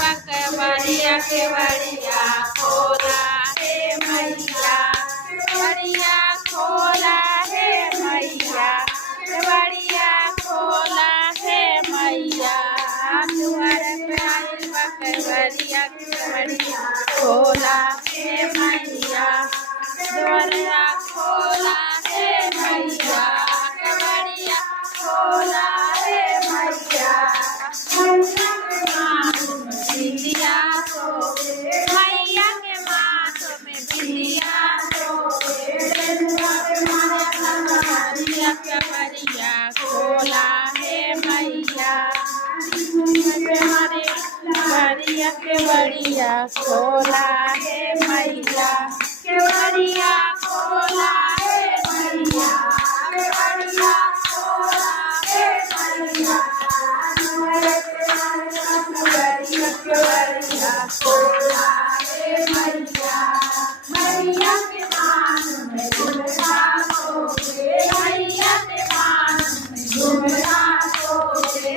केवड़िया केवड़िया खोला हे मैया केवड़िया खोला हे मैया केवड़िया खोला हे मैया द्वार पे आइल बा केवड़िया केवड़िया खोला हे मैया द्वारिया खोला हे मैया केवड़िया खोला हे मैया बिंदिया तो मैया के माथ में बिंदिया तो केवड़िया केवड़िया खोला हे मैया केवड़िया केवड़िया खोला हे मैया केवड़िया खोला हे मैया केवड़िया खोला हे मैया केवड़िया खोला हे मैया मैया के मान में झूमता सोए मैया के मान में झूमता सोए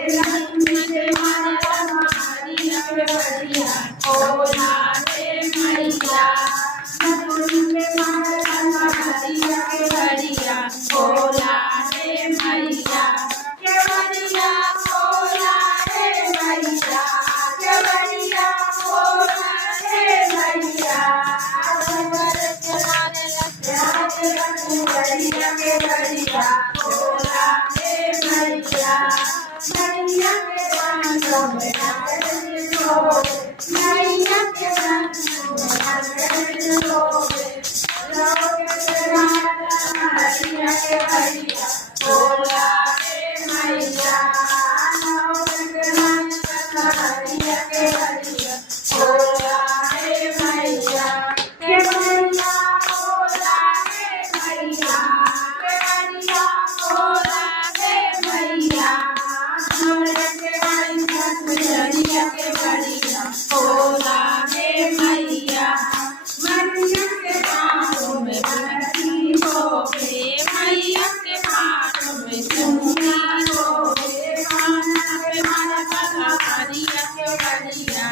केवड़िया खोला हे मैया केवड़िया खोला हे मैया केवड़िया खोला हे मैया केवड़िया खोला हे मैया केवड़िया केवड़िया खोला हे मैया मैया के रंग में मैया के रंग केवड़िया खोला हे मैया केवड़िया खोला हे मैया केवड़िया खोला हे मैया केवड़िया खोला हे मैया केवड़िया केवड़िया खोला हे मैया मैया के पाँव में बंसी होवे मैया के पाँव में चुनरी होवे माना पे माना केवड़िया केवड़िया